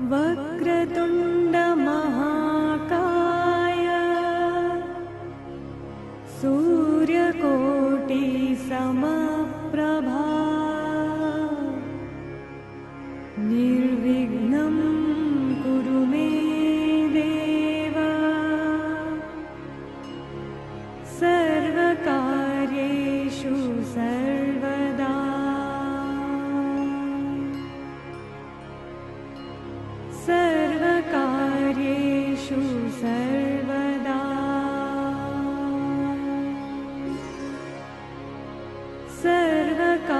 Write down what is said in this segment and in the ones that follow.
वक्रतुण्ड महाकाय सूर्यकोटि समप्रभा निर्विघ्नं कुरु मे देव सर्वकार्येषु सर्वदा सर्वकार्येषु सर्वदा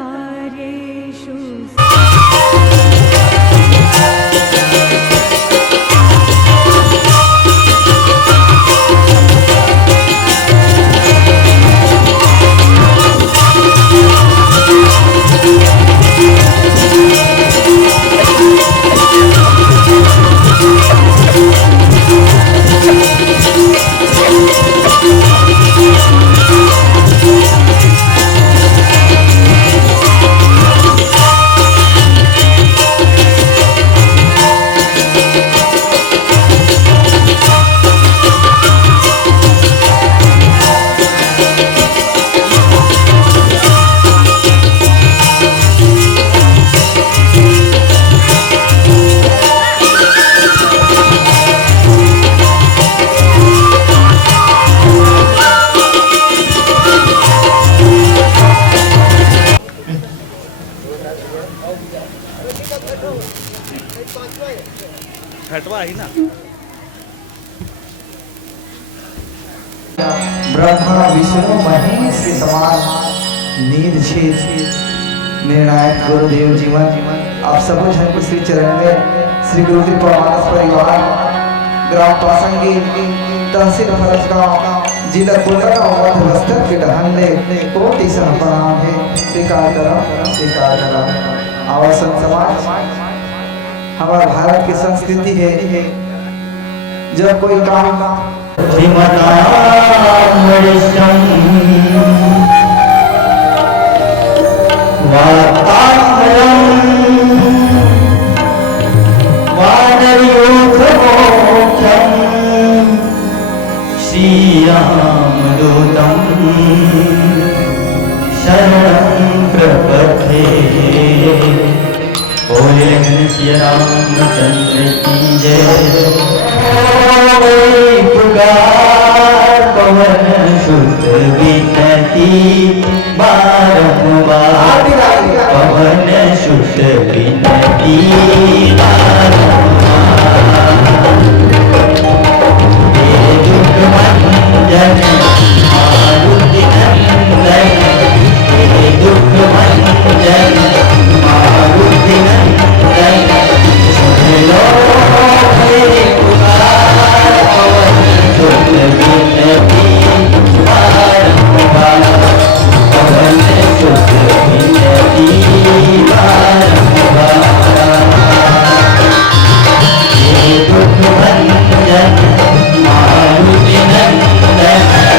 सर्वकार्येषु छठवा ही ना ब्रह्मा विष्णु महेश के समान नींद छेद निर्णायक गुरुदेव जीवन आप सब जन को श्री चरण में श्री गुरुदेव मानस परिवार ग्राम पासंगी तहसील फरसगांव जिला कोलकाता मध्य बस्तर के ढहने कोटि सह प्रणाम है स्वीकार करो आवासन समाज हमारा भारत की संस्कृति है जब कोई काम श्रीरामदूतं शरणं प्रपद्ये बोले घनश्याम रामचंद्र की जय। पुकार पवन सुत विनती बारंबार पवन सुत विनती दुख मंजन मारुति नंदन दुख मंजन मारुति नंदन सुन लो मेरी पुकार पवन सुत विनती बारंबार पवन सुत विनती बारंबार दुख मंजन मारुति नंदन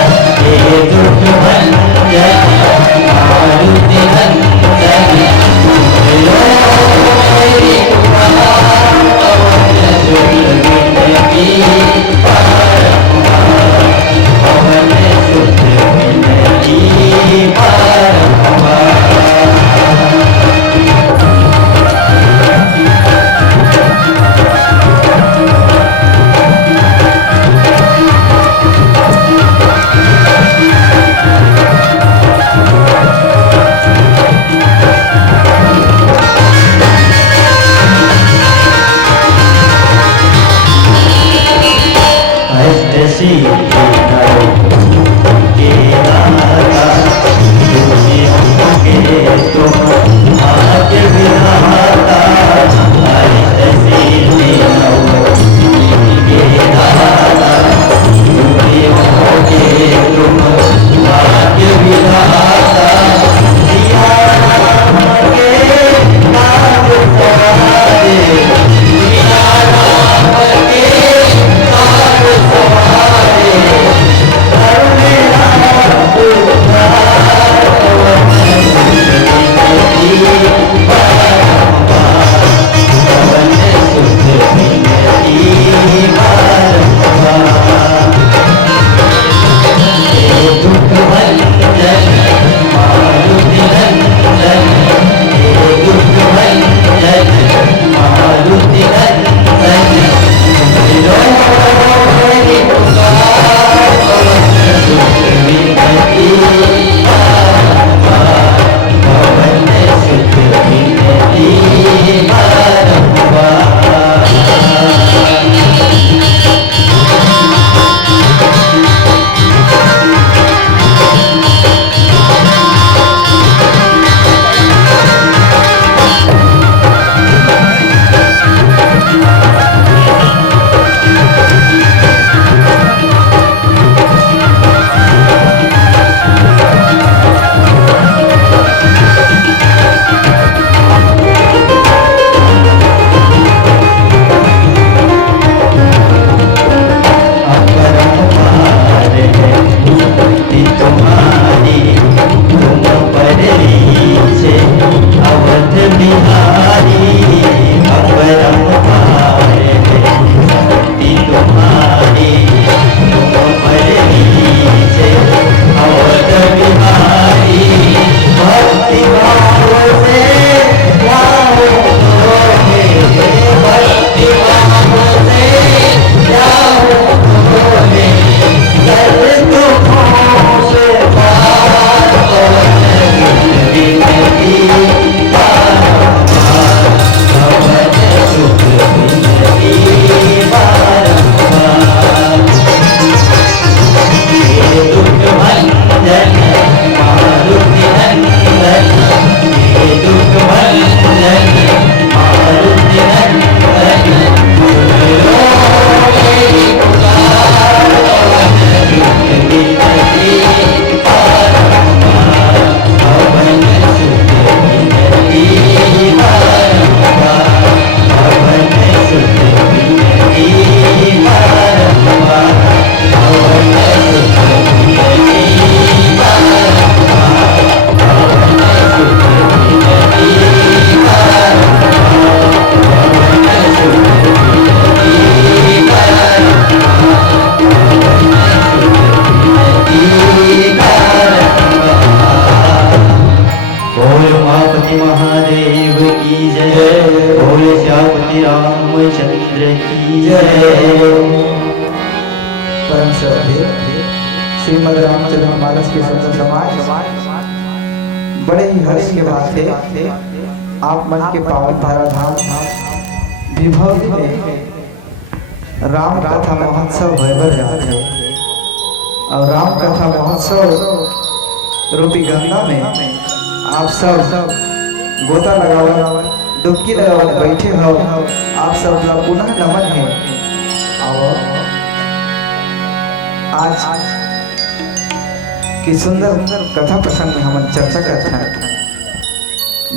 श्री रामचंद्र की जय। परम श्रद्धेय श्रीमद् रामचरित मानस के सुंदर समाज बड़े ही हर्ष के बात है आप मन के पावन धराधाम विभव में राम कथा महोत्सव भयभर जाते हैं और राम कथा महोत्सव रूपी गंगा में आप सब गोता लगाओ डुबकी लगाओ बैठे हो आप सब का पुनः नमन है। और आज की सुंदर कथा प्रसंग में हम चर्चा करते हैं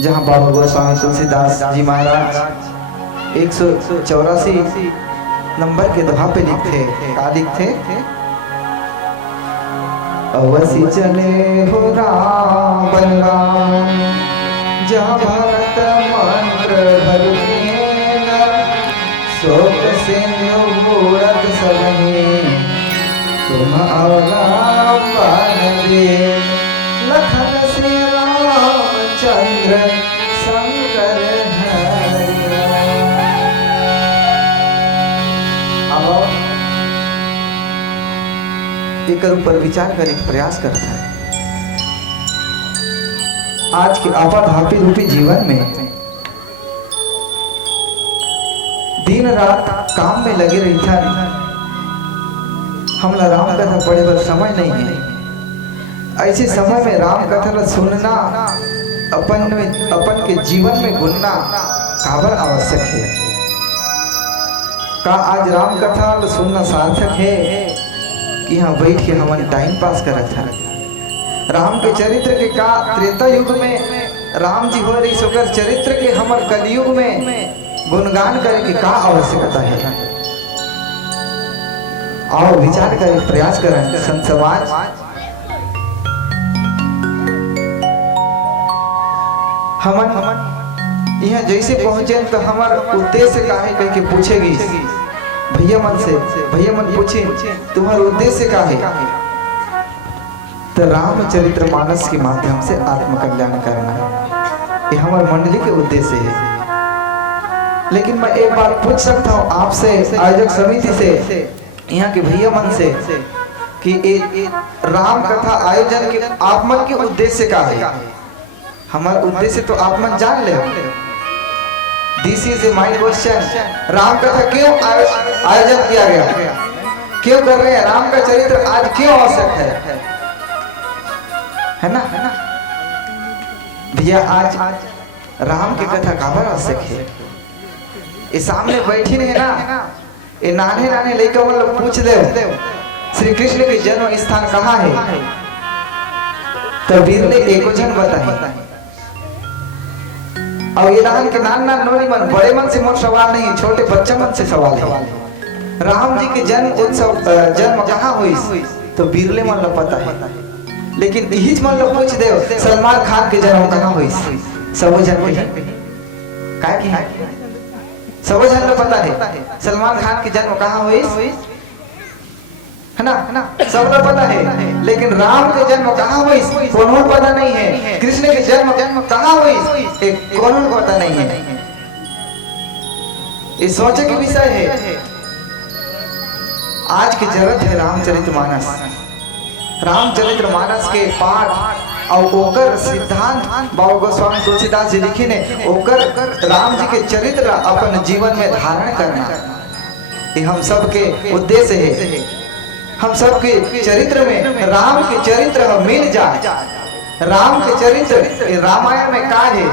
जहाँ बाबा गोस्वामी तुलसीदास जी महाराज 184 नंबर के दोहा पे लिखते का लिखते अवसी चले हो राम जहाँ भारत मंत्र भरतीन शोक सिंधु मूरत सबने तुम अवलंबन दे लखन श्री रामचंद्र शंकर एक ऊपर विचार करने का प्रयास करता है। आज के आपाधापी रूपी जीवन में दिन रात काम में लगे रही था हमला राम कथा पढ़े पर समय नहीं है। ऐसे समय में राम कथा सुनना अपन के जीवन में गुनना काबर आवश्यक है। का आज राम कथा सुनना सार्थक है कि यहाँ बैठ के हम टाइम पास करत है। राम के चरित्र के का त्रेता युग में राम जी हो रही सोकर चरित्र के हमर कलयुग में गुणगान करे के का आवश्यकता है। और विचार करे प्रयास करें संत समाज हमन यहाँ जैसे पहुंचे तो हमार उद्देश्य का है कह के पूछेगी भैया मन पूछे तुम्हारा उद्देश्य क्या है। तो रामचरित्र मानस के माध्यम से आत्म कल्याण करना है ये हमारे मंडली के उद्देश्य है। लेकिन मैं एक बात पूछ सकता हूँ आपसे आयोजक समिति से यहाँ के भैया मन से कि राम कथा आयोजन के आप मन के उद्देश्य क्या है। हमारा उद्देश्य तो आप मन जान ले। This is my question. Ram कथा क्यों आयोजन किया गया, क्यों कर रहे हैं, राम का चरित्र आज क्यों आवश्यक है ना भैया। आज राम की कथा काबर आवश्यक है। ये सामने बैठी है ना ये नाने नाने लड़का मतलब पूछ दे श्री कृष्ण के जन्म स्थान कहाँ है तो वीर ने एको जन बताए। और ये नान के नान नोनी मन बड़े मन से मोर सवाल नहीं छोटे बच्चे मन से सवाल है। राम जी के जन्म उत्सव जन्म कहाँ हुई तो बिरले मन लो पता है। लेकिन यही मन लो पूछ दे सलमान खान के जन्म कहाँ हुई सब जन काय की सब जन लो पता है सलमान खान के जन्म कहाँ हुई है ना सब लोग पता है। लेकिन राम के जन्म कहाँ हुई कोनो पता नहीं है। कृष्ण के जन्म कहाँ हुई एक कोनो पता नहीं है। ये सोचे के विषय है। आज की जरूरत है रामचरितमानस। रामचरितमानस के पाठ और ओकर सिद्धांत बाबा गोस्वामी तुलसीदास जी लिखी ने ओकर राम जी के चरित्र अपन जीवन में धारण करना ये हम सब के उद्देश्य है। हम सब के चरित्र में राम के चरित्र मिल जाए। राम के चरित्र रामायण में का है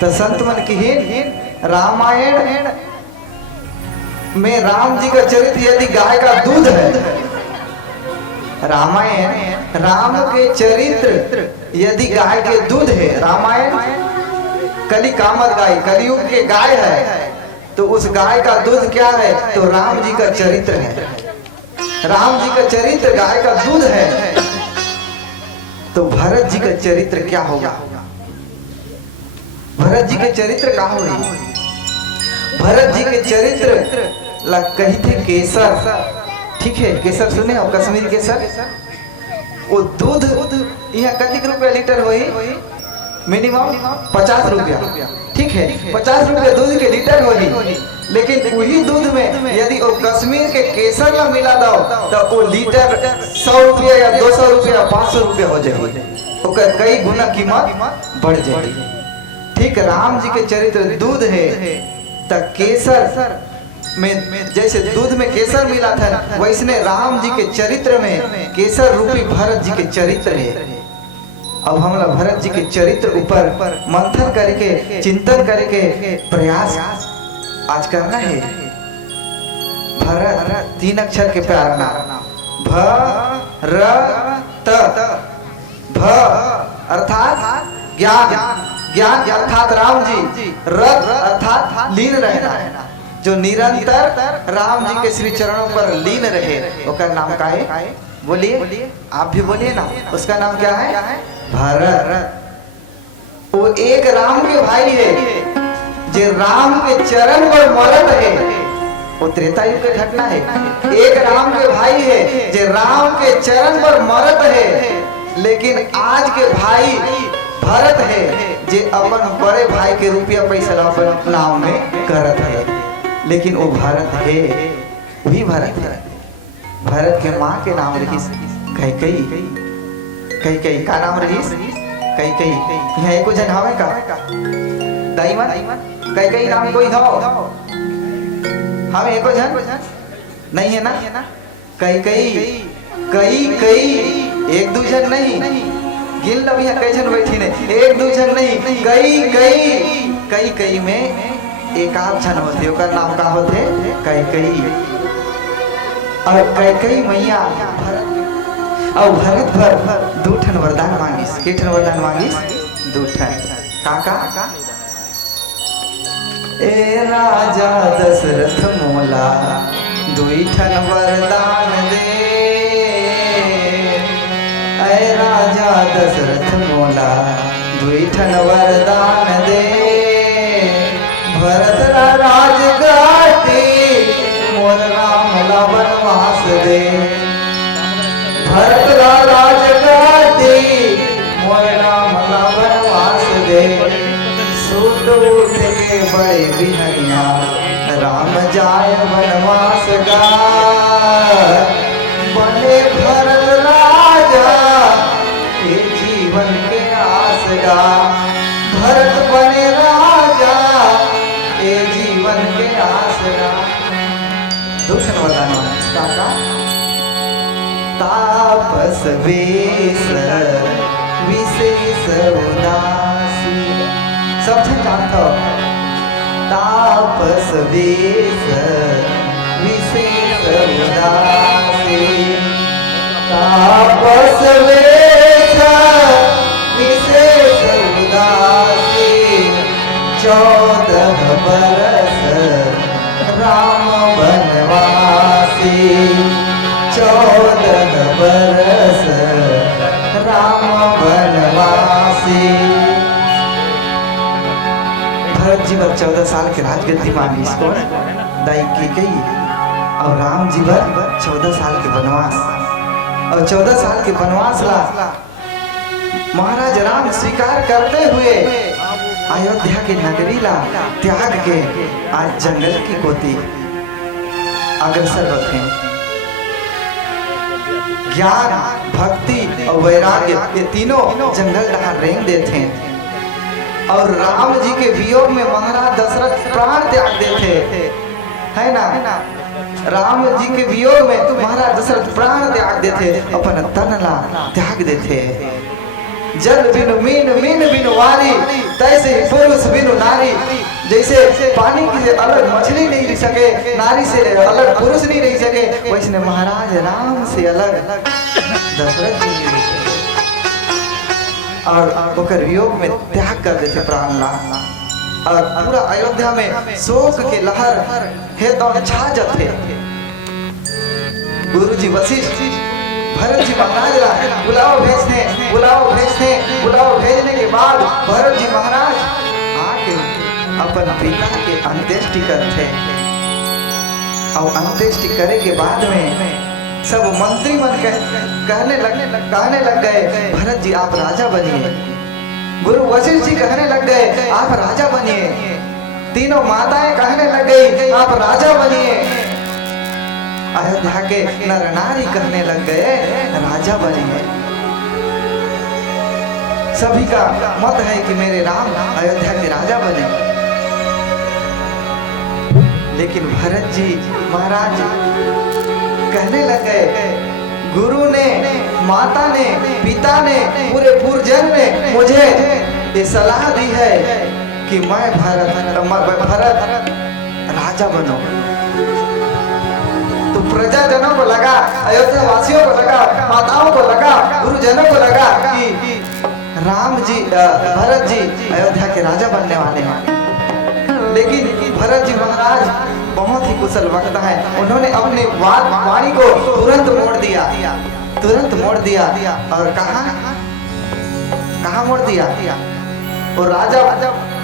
तो संत मन की रामायण में राम जी का चरित्र यदि गाय का दूध है। रामायण राम के चरित्र यदि गाय के दूध है। रामायण कली कामत गाय कलयुग के गाय है तो उस गाय का दूध क्या है तो राम जी का चरित्र है। राम जी का चरित्र गाय का दूध है तो भरत जी का चरित्र क्या होगा। भरत जी के चरित्र क्या होगी। भरत जी के चरित्र कही थे केसर। ठीक है केसर सुने हो कश्मीर केसर वो दूध यहाँ कतिक रुपया लीटर हुई मिनिमम 50 रुपया, ठीक है। 50 रुपया दूध के लीटर होगी, लेकिन वही दूध में यदि वो कश्मीर के केसर ला मिला दो तो वो लीटर 100 रुपया या 200 रुपया 500 रुपया हो जाएगी, ओकर कई गुना कीमत बढ़ जाएगी। ठीक, राम जी के चरित्र दूध है तो केसर में जैसे दूध में केसर मिला था, वैसने राम जी के चरित्र में केसर रूपी भरत जी के चरित्र है। अब हमरा भरत जी के चरित्र ऊपर मंथन करके चिंतन करके प्रयास आज करना है। भरत 3 अक्षर के प्यार नाम, भरत, भ अर्थात ज्ञान, ज्ञान अर्थात राम जी, रत अर्थात लीन रहना, जो निरंतर राम जी के श्री चरणों पर लीन रहे, उसका नाम का है? बोलिए, आप भी बोलिए ना, उसका नाम क्या है? भरत। वो एक राम के भाई है, जो राम के चरण पर मरत है। वो त्रेता युग की घटना है। एक राम के भाई है जो राम के चरण पर मरत है, लेकिन आज के भाई भरत है जे अपन बड़े भाई के रुपया पैसा अपन नाम में करत है, लेकिन वो भरत है, वही भरत है। भरत के माँ के नाम रहीस कैकेयी। कैकेयी का नाम रहीस? कैकेयी। यहाँ एको जन हवे का दाई मन कैकेयी नाम कोई हो? हम एको जन नहीं है ना? कैकेयी, कई एक दो जन नहीं, गिन लो यहाँ कई जन बैठी ने, एक दो जन नहीं, कई में एक आध जन होते, ओकर नाम का होते? कैकेयी। और कैकेयी मैया और भरत भर 2 ठन वरदान मांगिस। के ठन वरदान मांगिस? 2 ठन। का ए राजा दशरथ मोला 2 ठन वरदान दे, ए राजा दशरथ मोला 2 ठन वरदान दे, भरत राज गाती मोर राम ला वनवास दे, भरत राज गाती मोर राम ला वनवास दे, सूत उठ के बड़े बिहनिया राम जाय वनवास गा, बने भरत राजा ये जीवन के आस गा, भरत बने राजा ये जीवन के आस गा। दूसरा वरदान का तापस वेश विशेष उदासी। सब जन जानते हो तापस वेश विशेष उदासी, तापस वेश विशेष उदासी, 14 बरस राम वनवासी, 14 बरस राम वनवासी। भरत जी पर 14 साल के राजगद्दी मांगी इसको दाई कैकेयी, और राम जी पर 14 साल के वनवास, और 14 साल के वनवास ला महाराज राम स्वीकार करते हुए अयोध्या की नगरी ला त्याग के आज जंगल की गोती अग्रसर होते हैं। ज्ञान, भक्ति और वैराग्य ये तीनों जंगल डहार रेंग देते हैं, और राम जी के वियोग में महाराज दशरथ प्राण त्याग देते है ना। राम जी के वियोग में महाराज दशरथ प्राण त्याग देते, अपन तन ला त्याग देते। जल बिनु मीन, मीन बिनु वारी, तैसे ही पुरुष बिनु नारी। जैसे पानी की से अलग मछली नहीं रह सके, नारी से अलग पुरुष नहीं रह सके, वैसे महाराज राम से अलग दशरथ जी नहीं रह सके, और ओकर वियोग में त्याग कर देते प्राण ला। और पूरा अयोध्या में शोक के लहर है तो छा जाते। गुरु जी वशिष्ठ भरत जी महाराज ला बुलाओ भेजने के बाद भरत जी महाराज आके अपन पिता के अंत्येष्टि करते, और अंत्येष्टि करे के बाद में सब मंत्री मन कहने लग गए भरत जी आप राजा बनिए। गुरु वशिष्ठ जी कहने लग गए आप राजा बनिए, तीनों माताएं कहने लग गई आप राजा बनिए, अयोध्या के नर नारी कहने लग गए राजा बनिए। सभी का मत है कि मेरे राम अयोध्या के राजा बने। लेकिन भरत जी महाराज कहने लग गए गुरु ने, माता ने, पिता ने, पूरे पूर्वजन ने मुझे ये सलाह दी है कि मैं भरत राजा बनूं। तो प्रजाजनों को लगा, अयोध्या वासियों को लगा, माताओं को लगा, गुरुजनों को लगा कि राम जी भरत जी अयोध्या के राजा बनने वाले हैं। लेकिन भरत जी महाराज बहुत ही कुशल वक्ता है, उन्होंने अपने वाणी को तुरंत मोड़ दिया, तुरंत मोड़ दिया। और कहाँ मोड़ दिया? और राजा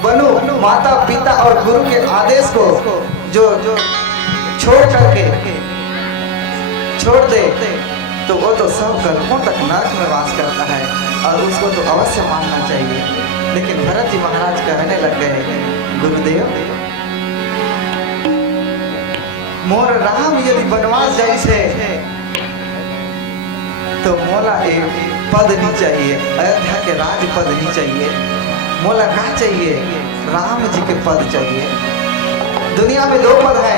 बनू माता पिता और गुरु के आदेश को जो छोड़ दे तो वो तो सब कल्पों तक नरक में वास करता है और उसको तो अवश्य मानना चाहिए। लेकिन भरत जी महाराज कहने लग गए गुरुदेव मोर राम यदि बनवास जाइसे तो मोला एक पद नहीं चाहिए, अयोध्या के राज पद नहीं चाहिए, मोला क्या चाहिए? राम जी के पद चाहिए। दुनिया में दो पद है,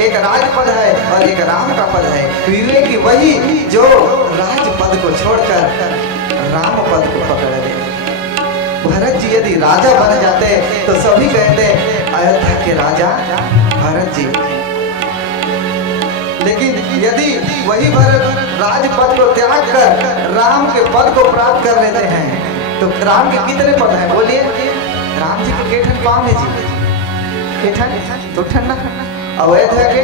एक राज पद है और एक राम का पद है। विवेकी वही जो राज पद को छोड़कर राम पद को पकड़ ले। भरत जी यदि राजा बन जाते तो सभी कहते अयोध्या के राजा भरत जी। लेकिन यदि वही भरत राजपद को त्याग कर राम के पद को प्राप्त कर लेते हैं तो राम के कितने पद हैं बोलिए? राम जी के केठन कौन है जी? केठन तो ठंडा। अयोध्या के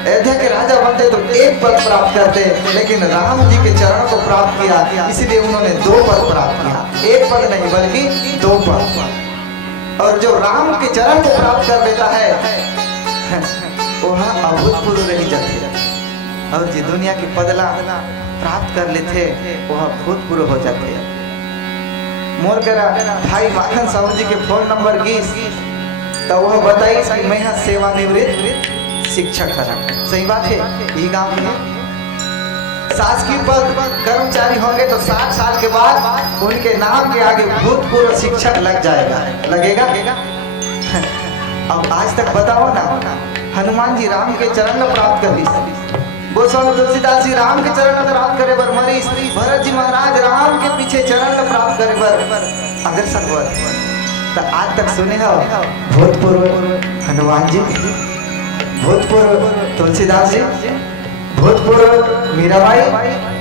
अयोध्या के राजा बनते तो एक पद प्राप्त करते, लेकिन राम जी के चरणों को प्राप्त किया इसलिए उन्होंने दो पद प्राप्त किया, एक पद नहीं बल्कि दो पद। और जो राम के चरण को प्राप्त कर लेता है वह अभूतपूर्व रह जाते, और जो दुनिया की पदला प्राप्त कर लेते वह भूतपूर्व हो जाते। मोर करा भाई माखन साहू जी के फोन नंबर 20 तो वह बताई कि मैं यहाँ सेवानिवृत्त शिक्षक हूँ। सही बात है, ये गांव में शासकीय पद कर्मचारी होंगे तो 60 साल के बाद उनके नाम के आगे भूतपूर्व शिक्षक लग जाएगा, लगेगा। अब आज तक बताओ ना, हनुमान जी राम के चरण में प्राप्त कर ली, गोस्वामी तुलसीदास जी राम के चरण में प्राप्त करे बर मरी, भरत जी महाराज राम के पीछे चरण में प्राप्त करे बर अग्रसर हुए। तो आज तक सुने हो भूतपूर्व हनुमान जी, भूतपूर्व तुलसीदास जी, भूतपूर्व मीराबाई,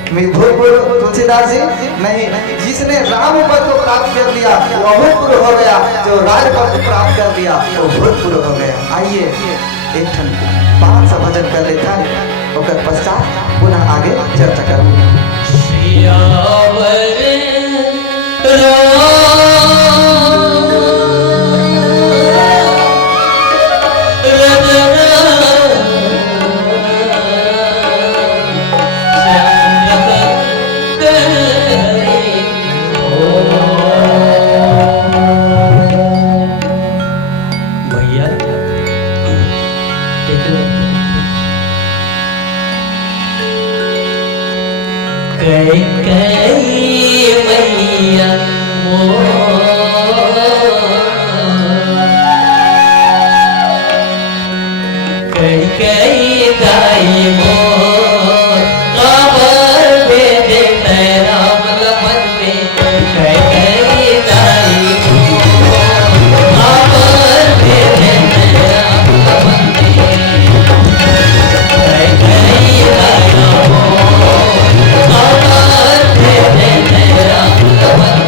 भूतपूर्व तुलसीदास जी नहीं। जिसने राम पद को प्राप्त कर लिया वो भूतपूर्व हो गया, जो राज पद को प्राप्त कर लिया वो भूतपूर्व हो गया। आइए एक ठन 500 भजन कर लेता है, और पश्चात पुनः आगे चर्चा करूंगा। Come on.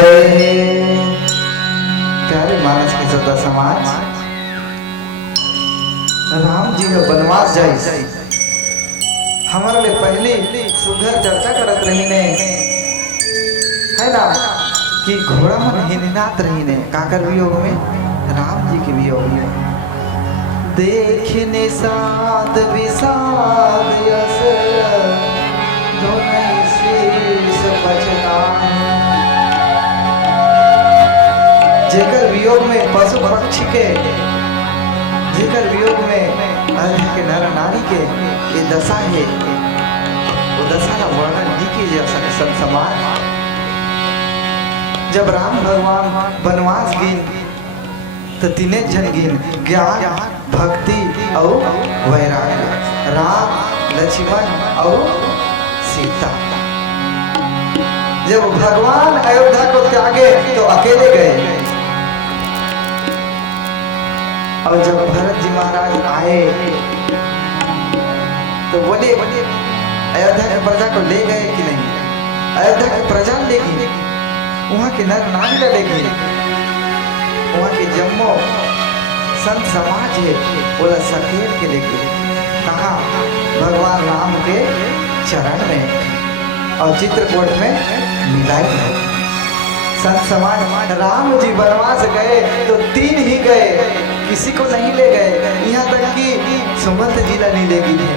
गए। प्यारे मानस के सदा समाज राम जी का वनवास जाए हमारे लिए पहले सुधर चर्चा करत रही ने है ना कि घोड़ा मन हिननात रही ने काकर वियोग में राम जी के वियोग में देखने साध विषाद यस धुनई शीश बचतान। जेकर वियोग में पशु पक्षी के जेकर वियोग में अयोध्या के नर नारी के ये दशा है वो दशा का वर्णन नहीं किया जा सकता। सब समाज जब राम भगवान वनवास गिन तो तीने जन गिन ज्ञान भक्ति और वैराग्य राम लक्ष्मण और सीता। जब भगवान अयोध्या को त्यागे तो अकेले गए और जब भरत जी महाराज आए तो बोले अयोध्या की प्रजा को ले गए कि नहीं। अयोध्या की प्रजा लेगी वहाँ के नर नारी लेगी वहाँ के जम्मो संत समाज है बोला सकेत के लेके कहा भगवान राम के चरण में और चित्रकूट में मिलाई है। संत समाज राम जी वनवास गए तो 3 ही गए किसी को नहीं ले गए। यहाँ तक कि सुमंत जी ला नहीं ले गए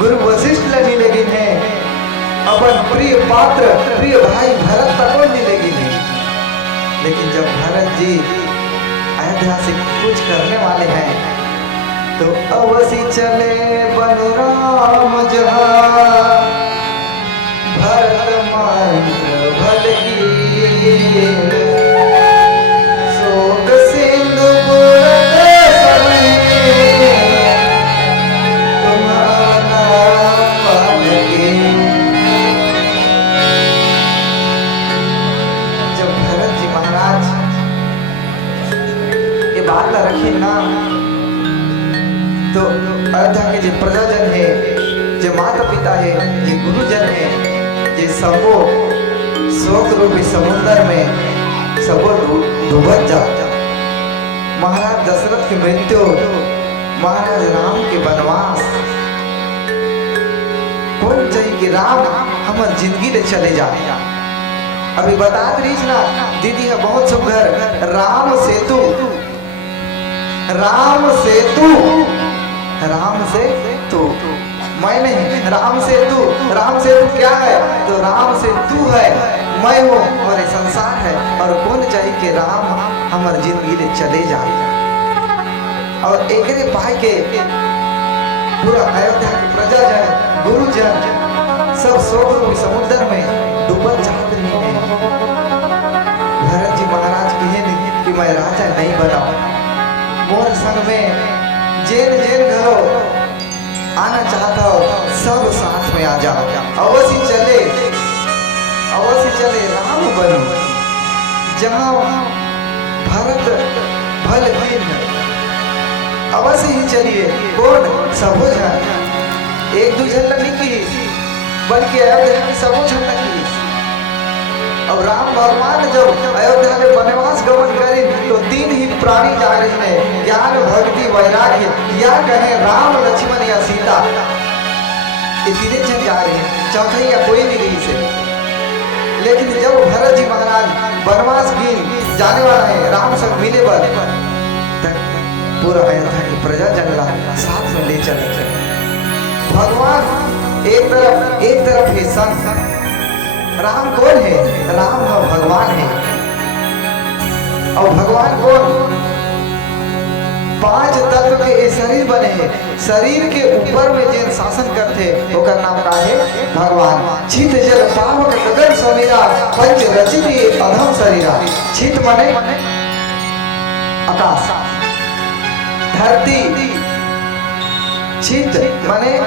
गुरु वशिष्ठ ला नहीं ले गए अपन प्रिय पात्र प्रिय भाई भरत तक नहीं ले गए। लेकिन जब भरत जी अयोध्या से कुछ करने वाले हैं तो अवश्य चले बलराम जहाँ भरत मंत्र भले शोक सिंधु तुम्हारा पालके। जब भरत जी महाराज ये बात रखी ना तो अयोध्या के जो प्रजाजन है जो माता पिता है जो गुरुजन है ये सबो शोक रूपी समुद्र में सबो डूबत जाता। महाराज दशरथ की मृत्यु महाराज राम के वनवास कौन चाहिए कि राम हमार जिंदगी ले चले जाए। अभी बता रही ना दीदी है बहुत सुंदर राम सेतु राम सेतु राम से तू मैं नहीं राम से तू क्या है तो राम से तू है मैं हूँ और ये संसार है और कौन चाहिए कि राम हमार जिंदगी ले चले जाए। और एक पाए के पूरा अयोध्या की प्रजाजन गुरुजन सब शोक रूपी समुद्र में डूबत जाते नहीं है। भरत जी महाराज कहे नहीं कि मैं राजा नहीं बना मोर संग में जेन जेन घरो आना चाहता हो सब साथ में आ जाओ। अवश्य चले राम बनो जहाँ भरत भल भिन्न अवश्य ही चलिए कौन सबो जन एक दूसरे नहीं की बल्कि अयोध्या की सबो जन की। अब राम भगवान जब अयोध्या में वनवास गमन करें तो 3 ही प्राणी जा रही है ज्ञान भक्ति वैराग्य या कहें राम लक्ष्मण या सीता ये 3 जन जा रहे हैं चौथे या कोई नहीं रही से। लेकिन जब भरत जी महाराज वनवास गिन जाने वाला है राम संग मिले पर तक पूरा अयोध्या की प्रजा जंगला साथ में ले चले। भगवान एक तरफ है संत राम कौन है राम भगवान है और भगवान कौन 5 तत्व के शरीर बने हैं। शरीर के ऊपर में जिन शासन करते ओकर नाम का है भगवान। छित जल पावक गगन समीरा पंच रचित अधम शरीरा। छित माने आकाश धरती छित माने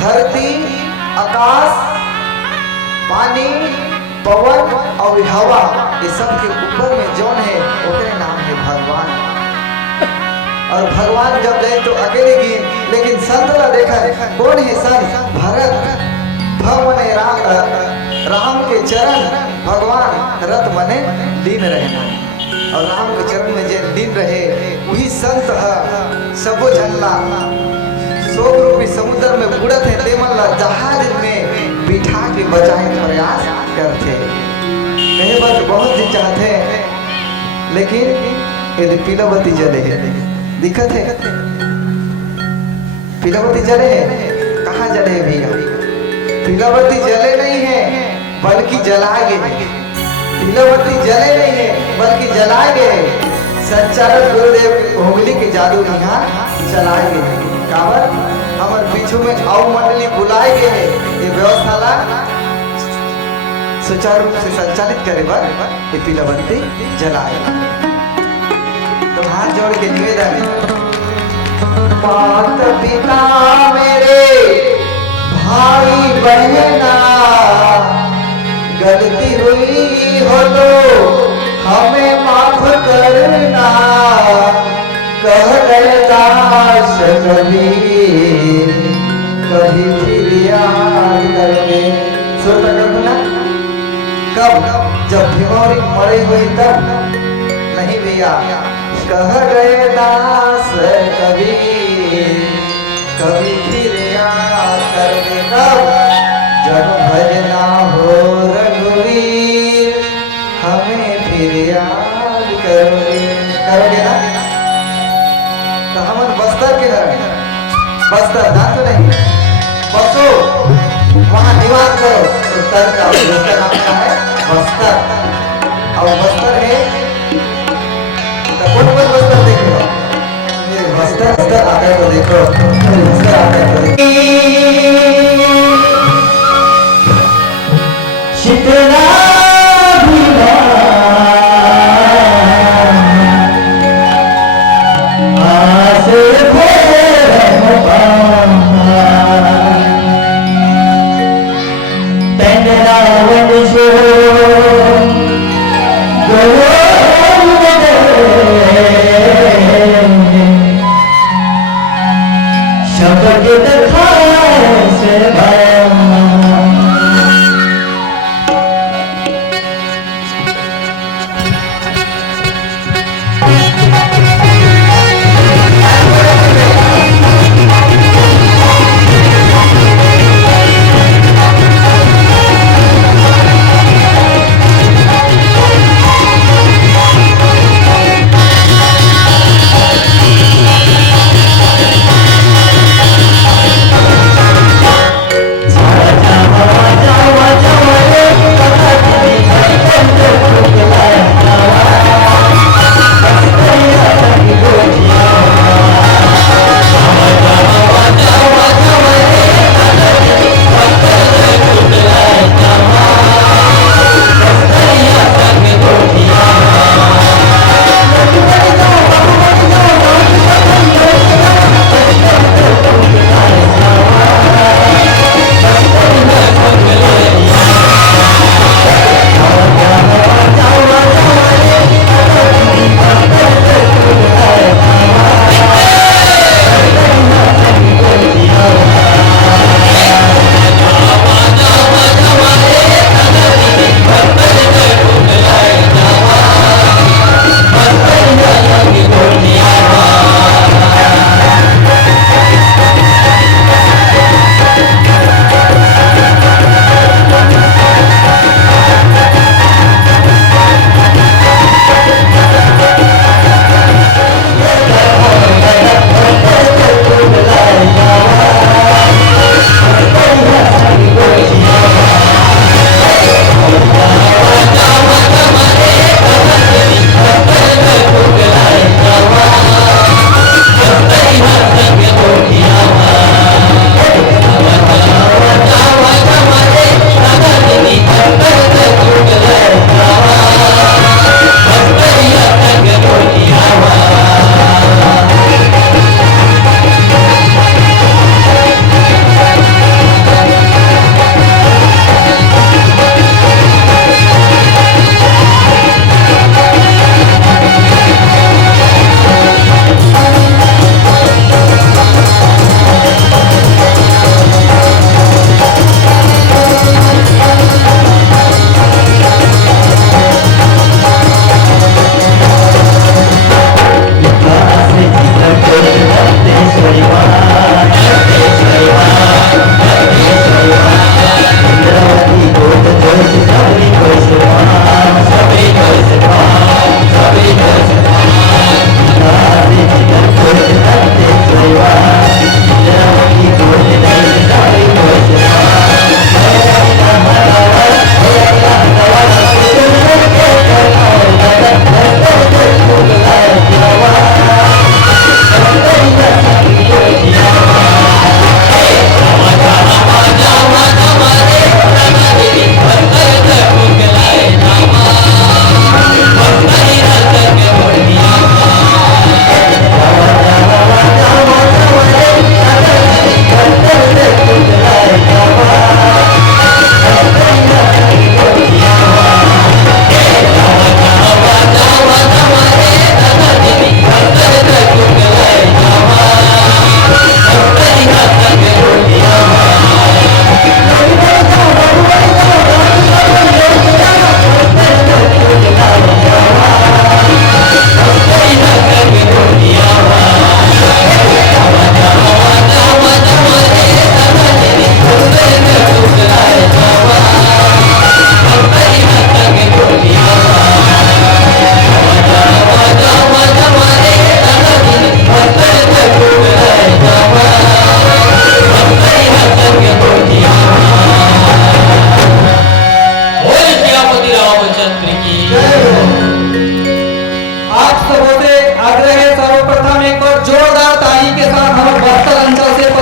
धरती आकाश पानी पवन और हवा ये सब के ऊपर में जौन है उसके नाम है भगवान। और भगवान जब गए तो अकेले गिन लेकिन संत ने देखा कौन है संत भरत भव ने राम राम के चरण भगवान रत मने लीन रहना और राम के चरण में जे लीन रहे वही संत है सबो झल्ला शोक रूपी समुद्र में बुड़त है तेमन जहाज में बिठा के बचाए प्रयास करते कहीं बात बहुत दिन चाहते लेकिन यदि पीलावती जले है दिक्कत है पीलावती जले है कहाँ जले है भैया पीलावती जले नहीं है बल्कि जला गए पीलावती जले नहीं है बल्कि जला गए संचालक गुरुदेव उंगली के जादू यहाँ चलाए गए काबर हमारे पीछू में आओ मंडली बुलाए गए हैं ये व्यवस्था ला सुचारू रूप से संचालित करे बर ये पीलावती जलाए तो हाथ जोड़ के निवेदन माता पिता मेरे भाई बहना गलती हुई हो तो हमें माफ करना कह गए दास कबीर कभी फिर याद करके सोचा कब ना कब जब भीमौरी मरे हुई तब नहीं भैया कह गए दास कबीर कभी फिर याद करके कब जब भजना हो रघुवीर हमें फिर याद करोगे ना तो हमारे बस्तर के घर बस्तर ना तो नहीं बसो वहाँ निवास करो उत्तर का उसका नाम क्या है बस्तर और बस्तर है तो कौन कौन बस्तर देख लो ये बस्तर आकर तो देखो बस्तर आकर तो देखो शीतला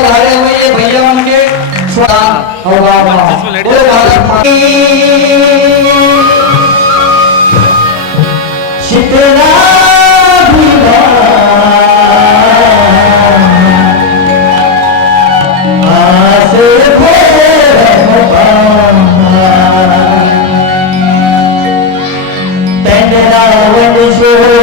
पधारे हुए ये भैया उनके शीतला रावण